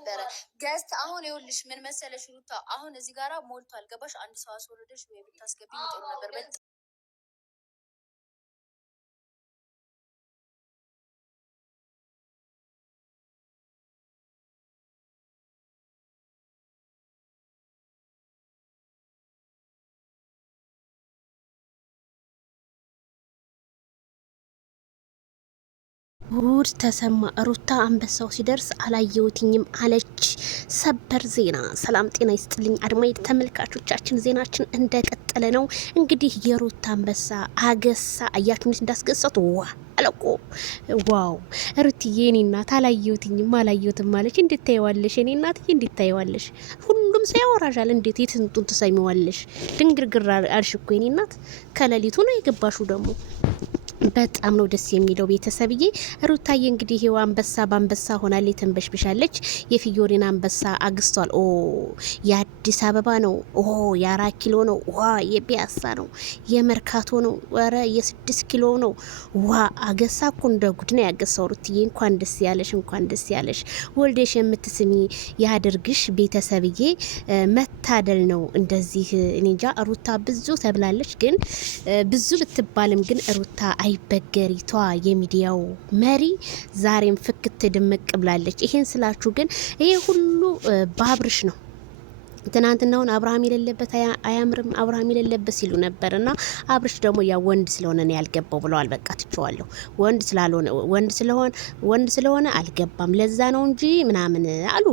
ነበረ ገስት አሁን ይኸውልሽ ምን መሰለሽ ሩታ አሁን እዚህ ጋራ ሞልቷል ገባሽ አንድ ሰው አስወርደሽ ወይ ብታስገቢኝ ጥሩ ነበር ጉድ ተሰማ። ሩታ አንበሳው ሲደርስ አላየሁትኝም አለች። ሰበር ዜና። ሰላም ጤና ይስጥልኝ አድማጭ ተመልካቾቻችን፣ ዜናችን እንደቀጠለ ነው። እንግዲህ የሩታ አንበሳ አገሳ። አያችሁ እንዴት እንዳስገሳት ዋ አለቆ ዋው! ሩትዬ የኔ እናት አላየሁትኝም አለች። እንዴት ታይዋለሽ የኔ እናት? እንዴት ታይዋለሽ? ሁሉም ሰው ያወራሻል። እንዴት የትንጡን ትሰሚዋለሽ? ድንግርግር አልሽ እኮ የኔ እናት። ከሌሊቱ ነው የገባሹ ደግሞ በጣም ነው ደስ የሚለው ቤተሰብዬ። ሩታዬ እንግዲህ ይሄው አንበሳ በአንበሳ ሆናለች፣ ተንበሽብሻለች። የፊዮሪና አንበሳ አግስቷል። ኦ የአዲስ አበባ ነው። ኦ የ4 ኪሎ ነው። ዋ የፒያሳ ነው። የመርካቶ ነው። ወረ የ6 ኪሎ ነው። ዋ አገሳ እኮ እንደ ጉድ ነው ያገሳው። ሩትዬ እንኳን ደስ ያለሽ፣ እንኳን ደስ ያለሽ። ወልደሽ የምትስሚ ያድርግሽ ቤተሰብዬ። መታደል ነው እንደዚህ። እኔ እንጃ ሩታ ብዙ ተብላለች፣ ግን ብዙ ብትባልም ግን ሩታ አይበገሪቷ የሚዲያው መሪ ዛሬም ፍክት ድምቅ ብላለች። ይሄን ስላችሁ ግን ይሄ ሁሉ ባብርሽ ነው። ትናንትናውን አብርሃም የሌለበት አያምርም አብርሃም የሌለበት ሲሉ ነበርና አብርሽ ደግሞ ያ ወንድ ስለሆነ ነው ያልገባው ብለዋል። በቃ ትቸዋለሁ ወንድ ስለሆነ አልገባም ለዛ ነው እንጂ ምናምን አሉ።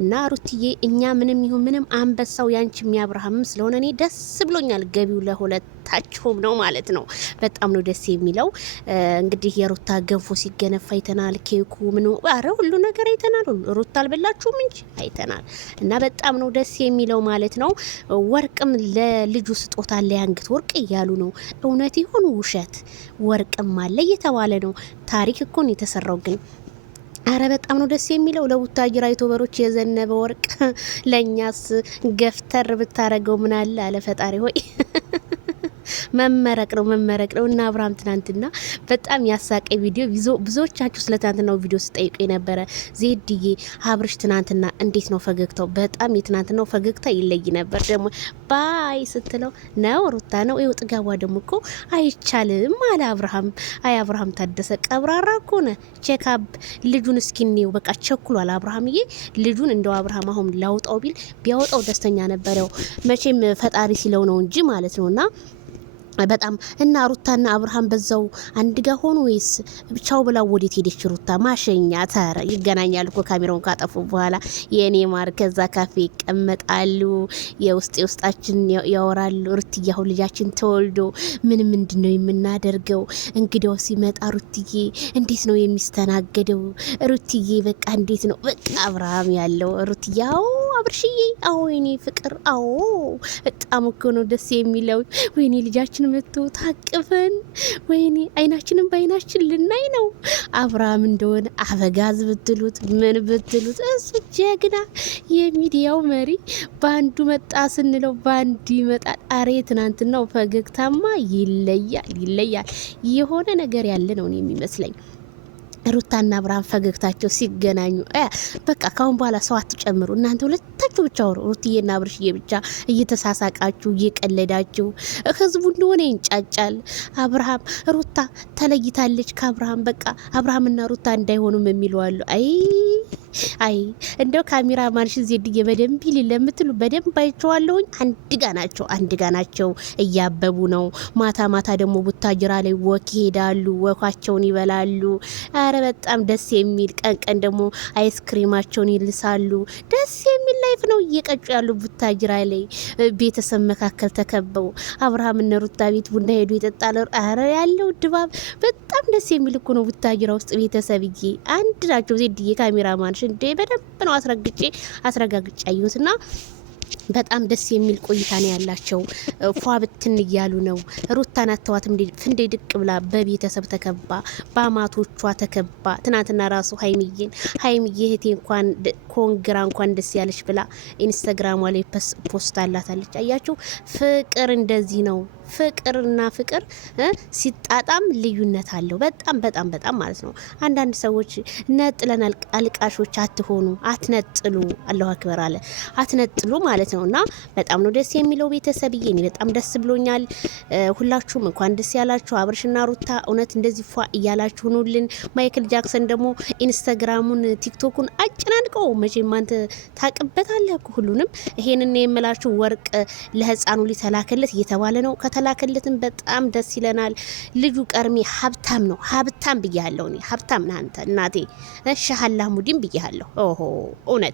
እና ሩትዬ እኛ ምንም ይሁን ምንም አንበሳው ያንቺም ያብርሃምም ስለሆነ እኔ ደስ ብሎኛል። ገቢው ለሁለታችሁም ነው ማለት ነው። በጣም ነው ደስ የሚለው። እንግዲህ የሩታ ገንፎ ሲገነፋ አይተናል። ኬኩ ምን አረ ሁሉ ነገር አይተናል። ሩታ አልበላችሁም እንጂ አይተናል። እና በጣም ነው ደስ የሚለው ማለት ነው። ወርቅም ለልጁ ስጦታ አለ፣ ያንገት ወርቅ እያሉ ነው። እውነት ይሁን ውሸት ወርቅም አለ እየተባለ ነው። ታሪክ እኮ ነው የተሰራው ግን አረ በጣም ነው ደስ የሚለው። ለቡታጅራ ዩቲዩበሮች የዘነበ ወርቅ ለኛስ ገፍተር ብታረገው ምን አለ ፈጣሪ ሆይ። መመረቅ ነው። እና አብርሃም ትናንትና በጣም ያሳቀ ቪዲዮ ብዙዎቻችሁ ስለ ትናንትናው ቪዲዮ ስጠይቁ የነበረ ዜድዬ አብርሽ ትናንትና እንዴት ነው ፈገግታው? በጣም የትናንትናው ፈገግታ ይለይ ነበር። ደግሞ ባይ ስትለው ነው ሩታ ነው ይው ጥጋቧ ደግሞ እኮ አይቻልም አለ አብርሃም። አይ አብርሃም ታደሰ ቀብራራ እኮ ነው። ቼክአፕ ልጁን እስኪኔው በቃ ቸኩሏል አብርሃምዬ። ልጁን እንደው አብርሃም አሁን ላውጣው ቢል ቢያወጣው ደስተኛ ነበር። ያው መቼም ፈጣሪ ሲለው ነው እንጂ ማለት ነውና በጣም እና ሩታና አብርሃም በዛው አንድ ጋር ሆኑ ወይስ ብቻው ብላ ወዴት ሄደች? ሩታ ማሸኛ ታረ ይገናኛሉ እኮ ካሜራውን ካጠፉ በኋላ የኔ ማር ከዛ ካፌ ይቀመጣሉ፣ የውስጣችን ያወራሉ። ሩትዬ አሁን ልጃችን ተወልዶ ምንድነው የምናደርገው? እንግዲያው ሲመጣ ሩትዬ እንዴት ነው የሚስተናገደው? ሩትዬ በቃ እንዴት ነው በቃ አብርሃም ያለው ሩትዬ አብርሽዬ አዎ የኔ ፍቅር አዎ በጣም እኮ ነው ደስ የሚለው። ወይኔ ልጃችን መጥቶ ታቅፈን ወይኔ አይናችንን በአይናችን ልናይ ነው። አብርሃም እንደሆነ አበጋዝ ብትሉት ምን ብትሉት እሱ ጀግና የሚዲያው መሪ ባንዱ መጣ ስንለው ባንዱ ይመጣል። አሬ ትናንትናው ፈገግታማ ይለያል። የሆነ ነገር ያለ ነው የሚመስለኝ። ሩታና አብርሃም ፈገግታቸው ሲገናኙ በቃ ካሁን በኋላ ሰው አትጨምሩ እናንተ ሁለታችሁ ብቻ ወሩ። ሩትዬና አብርሽዬ ብቻ እየተሳሳቃችሁ እየቀለዳችሁ ህዝቡ እንደሆነ ይንጫጫል። አብርሃም ሩታ ተለይታለች ከአብርሃም በቃ አብርሃምና ሩታ እንዳይሆኑም የሚሉ አሉ። አይ እንደው ካሜራ ማንሽን ዜድዬ በደንብ ይል ለምትሉ በደንብ አይቼዋለሁኝ። አንድ ጋ ናቸው እያበቡ ነው። ማታ ደግሞ ቡታጅራ ላይ ወክ ይሄዳሉ፣ ወካቸውን ይበላሉ። አረ በጣም ደስ የሚል ቀን ደግሞ አይስክሪማቸውን ይልሳሉ። ደስ የሚል ላይፍ ነው እየቀጩ ያሉ ቡታጅራ ላይ ቤተሰብ መካከል ተከበው አብርሃምና ሩታ ቤት ቡና ሄዱ ይጠጣሉ። አረ ያለው ድባብ በጣም ደስ የሚል እኮ ነው ቡታጅራ ውስጥ ቤተሰብዬ አንድ ናቸው። ዜድዬ ካሜራ ማንሽ እንዴ በደንብ ነው አስረጋግጬ አየሁትና በጣም ደስ የሚል ቆይታ ነው ያላቸው። ፏ ብትን እያሉ ነው። ሩታን አተዋትም ፍንዴ ድቅ ብላ በቤተሰብ ተከባ በአማቶቿ ተከባ ትናንትና ራሱ ሀይሚዬ እህቴ እንኳን ኮንግራ እንኳን ደስ ያለች ብላ ኢንስታግራሟ ላይ ፖስት አላታለች። አያችሁ ፍቅር እንደዚህ ነው። ፍቅርና ፍቅር ሲጣጣም ልዩነት አለው። በጣም በጣም በጣም ማለት ነው። አንዳንድ ሰዎች ነጥለን አልቃሾች አትሆኑ፣ አትነጥሉ። አላሁ አክበር አለ አትነጥሉ ማለት ነው። እና በጣም ነው ደስ የሚለው ቤተሰብዬ፣ እኔ በጣም ደስ ብሎኛል። ሁላችሁም እንኳን ደስ ያላችሁ። አብርሽና ሩታ እውነት እንደዚህ ፏ እያላችሁ ኑልን። ማይክል ጃክሰን ደግሞ ኢንስታግራሙን ቲክቶኩን አጨናንቀው መቼም አንተ ታቅበታለህ ሁሉንም። ይሄንን የምላችሁ ወርቅ ለህፃኑ ሊተላከለት እየተባለ ነው። ከተላከለትም በጣም ደስ ይለናል። ልጁ ቀርሜ ሀብታም ነው። ሀብታም ብያለሁ እኔ ሀብታም ነህ አንተ እናቴ ሻሃላ ሙዲን ብያለሁ። ኦሆ እውነት